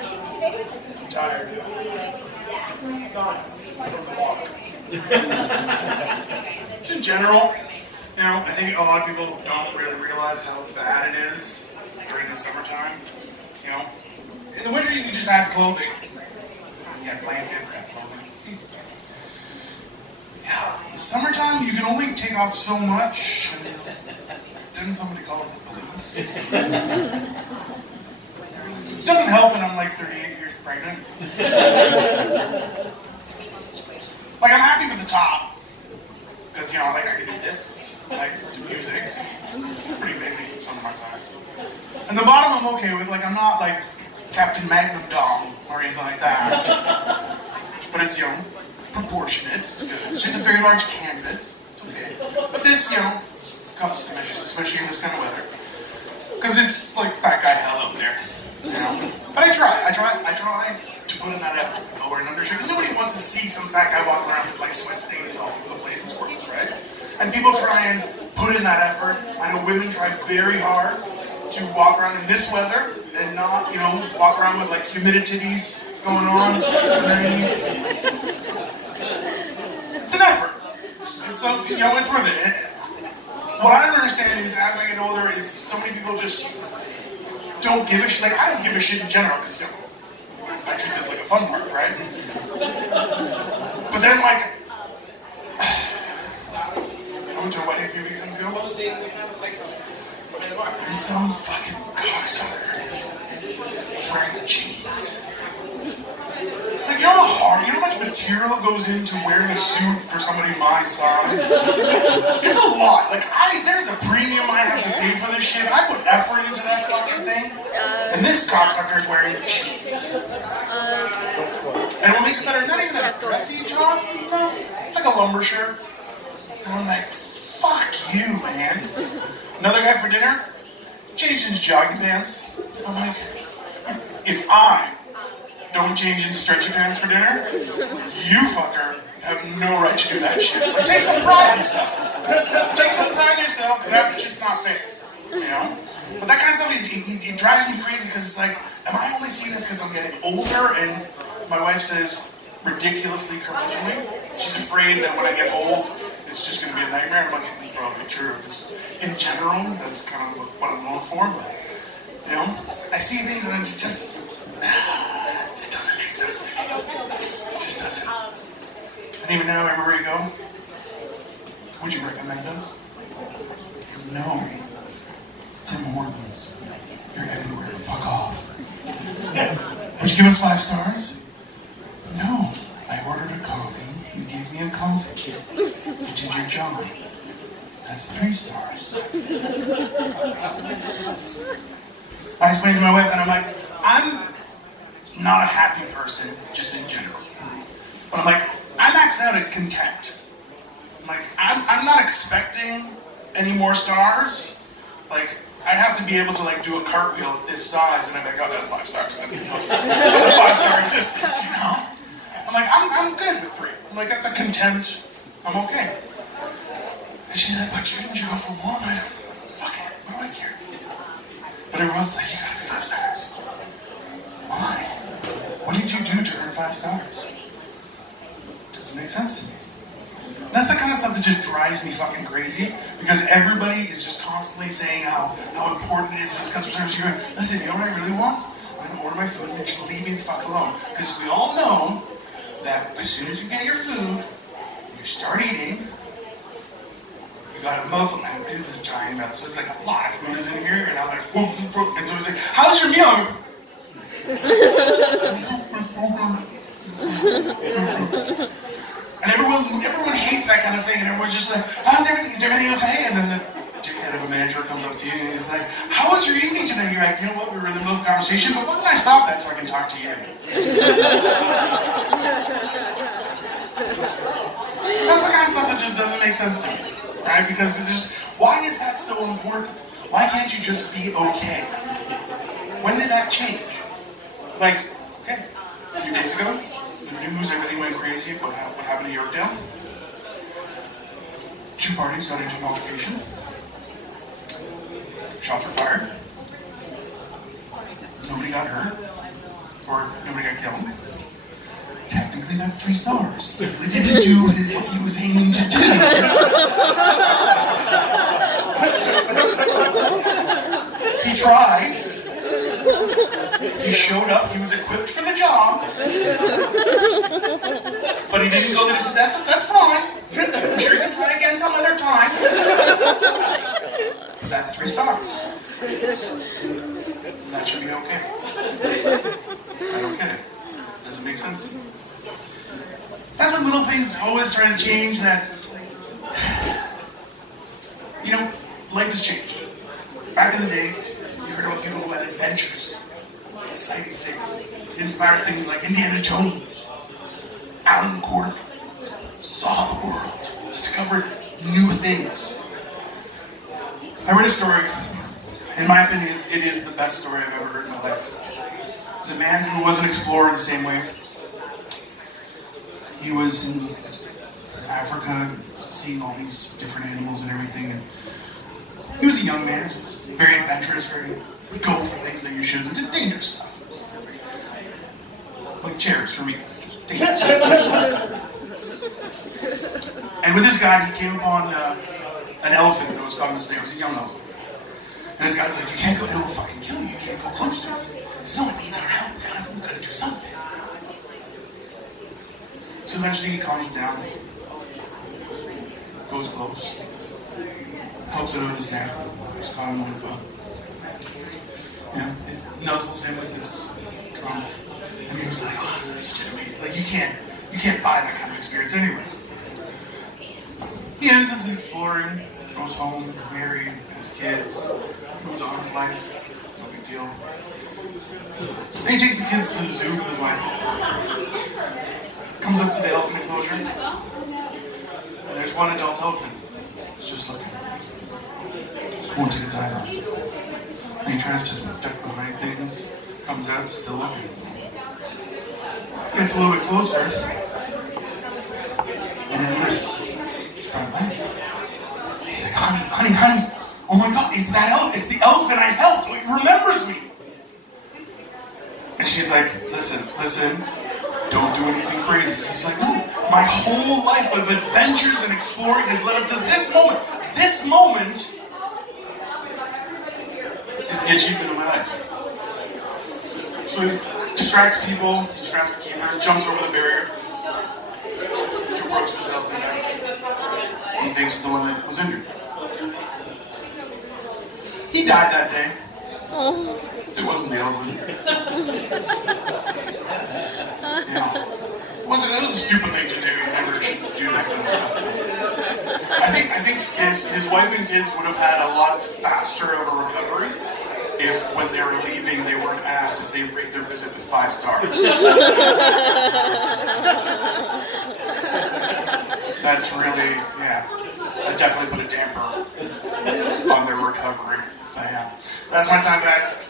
I'm tired. Done. From the walk. Just in general, you know, I think a lot of people don't really realize how bad it is during the summertime. You know, in the winter you can just add clothing. You have blankets, got clothing. Yeah, summertime you can only take off so much, and then somebody calls the police. It doesn't help when I'm like 38 years pregnant. Like, I'm happy with the top, because, you know, like, I can do this, like, to music. It's pretty basic for some of my size. And the bottom I'm okay with, like, I'm not, like, Captain Magnum Dom, or anything like that. But it's, you know, proportionate, it's good. It's just a very large canvas, it's okay. But this, you know, causes some issues, especially in this kind of weather. Because it's, like, fat guy hell out there, you know? But I try to put in that effort. I'll wear an undershirt, because nobody wants to see some fat guy walking around with like sweat stains all over the place. It's gross, right? And people try and put in that effort. I know women try very hard to walk around in this weather and not, you know, walk around with like humidities going on. It's an effort. It's you know, it's worth it. What I don't understand is, as I get older, is so many people just don't give a shit. Like, I don't give a shit in general, because, you know, I treat this like a fun part, right? But then, like, I went to a wedding a few weekends ago, and some fucking cocksucker is wearing jeans. Like, you know how much material goes into wearing a suit for somebody my size? It's a lot. Like, there's a premium I have to pay for this shit. I put effort into that fucking thing. And this cocksucker is wearing jeans. And what makes it better, not even a dressy job, no, it's like a lumber shirt. And I'm like, fuck you, man. Another guy for dinner, changed into jogging pants. I'm like, if I don't change into stretchy pants for dinner, you fucker have no right to do that shit. Like, take some pride in yourself. Take some pride in yourself, because that's just not fair. You know? But that kind of stuff, it drives me crazy, because it's like, am I only seeing this because I'm getting older? And my wife says ridiculously curmudgeonly. She's afraid that when I get old, it's just going to be a nightmare. I'm like, it's probably true. Just in general, that's kind of what I'm going for. But, you know, I see things and it's just, it doesn't make sense to me. It just doesn't. And even now, everywhere you go, would you recommend us? No. It's Tim Hortons. You're everywhere. Fuck off. Would you give us 5 stars? No. I ordered a coffee. You gave me a coffee. You did your job. That's 3 stars. I explained to my wife, and I'm like, I'm not a happy person, just in general. But I'm like, I max out at content. I'm like, I'm not expecting any more stars. Like, I'd have to be able to like do a cartwheel at this size, and I'm like, oh, that's 5 stars. That's a 5-star existence, you know? I'm like, I'm good with 3. I'm like, that's a content. I'm okay. And she's like, but shouldn't you go for more? I'm like, fuck it. What do I care? But everyone's like, you gotta be 5 stars. Why? What did you do to earn 5 stars? Doesn't make sense to me. That's the kind of stuff that just drives me fucking crazy, because everybody is just constantly saying how important it is for this customer service. You're going, listen, you know what I really want? I'm going to order my food and then just leave me the fuck alone. Because we all know that as soon as you get your food, you start eating, you got a mouthful, and it's a giant mouth, so it's like a lot of food is in here, and I'm like, whoop, whoop, whoop. And so it's like, how's your meal? And everyone hates that kind of thing, and everyone's just like, how's everything? Is everything okay? And then the dickhead of a manager comes up to you and he's like, how was your evening today? You're like, you know what, we were in the middle of a conversation, but why did I stop that so I can talk to you? That's the kind of stuff that just doesn't make sense to me, right? Because it's just, why is that so important? Why can't you just be okay? When did that change? Like, okay, a few days ago, the news, everything went crazy. What happened to Yorkdale? 2 parties got into an altercation. Shots were fired. Nobody got hurt. or nobody got killed. Technically, that's 3 stars. He really didn't do what he was aiming to do. He tried. He showed up. He was equipped for the job. But he didn't go there and said, that's fine. I'm sure you can try again some other time. But that's 3 stars. That should be okay. I don't get it. Does it make sense? That's when little things always try to change that. You know, life has changed. Back in the day, you heard about people who had adventures, exciting things, inspired things like Indiana Jones, Alan Quartermain, saw the world, discovered new things. I read a story. In my opinion, it is the best story I've ever heard in my life. There's a man who was an explorer in the same way. He was in Africa, seeing all these different animals and everything. And he was a young man, very adventurous, would go for things that you shouldn't, did dangerous stuff. Like chairs for me, just dangerous. And with this guy, he came upon an elephant that was caught in the snare. It was a young elephant. And this guy's like, you can't go, it'll fucking kill you. You can't go close to us. So no, it needs our help. We gotta do something. So eventually he calms down, goes close, helps it out of the snare, just caught him on the foot. Yeah, it nuzzles him with this drum. And he was like, oh, this is shit amazing. Like, you can't buy that kind of experience anywhere. He ends his exploring, goes home, married, has kids, moves on with life, no big deal. Then he takes the kids to the zoo with his wife. Comes up to the elephant enclosure, and there's one adult elephant. It's just looking. Just won't take its eyes off. And he tries to duck behind things, comes out, still looking. Gets a little bit closer, and it lifts his front leg. He's like, honey, oh my God, it's that elephant, it's the elephant I helped, it remembers me. And she's like, listen, don't do anything crazy. He's like, no, my whole life of adventures and exploring has led up to this moment. This moment is the achievement of my life. So he distracts people, distracts the keeper, jumps over the barrier to approach this elephant guy. He thinks the one that was injured. He died that day. Oh. It wasn't the elephant. Yeah. It was a stupid thing to do. You never should do that kind of stuff. I think his wife and kids would have had a lot faster of a recovery if, when they were leaving, they weren't asked if they rate their visit with 5 stars. That's really, yeah, that definitely put a damper on their recovery. But yeah, that's my time, guys.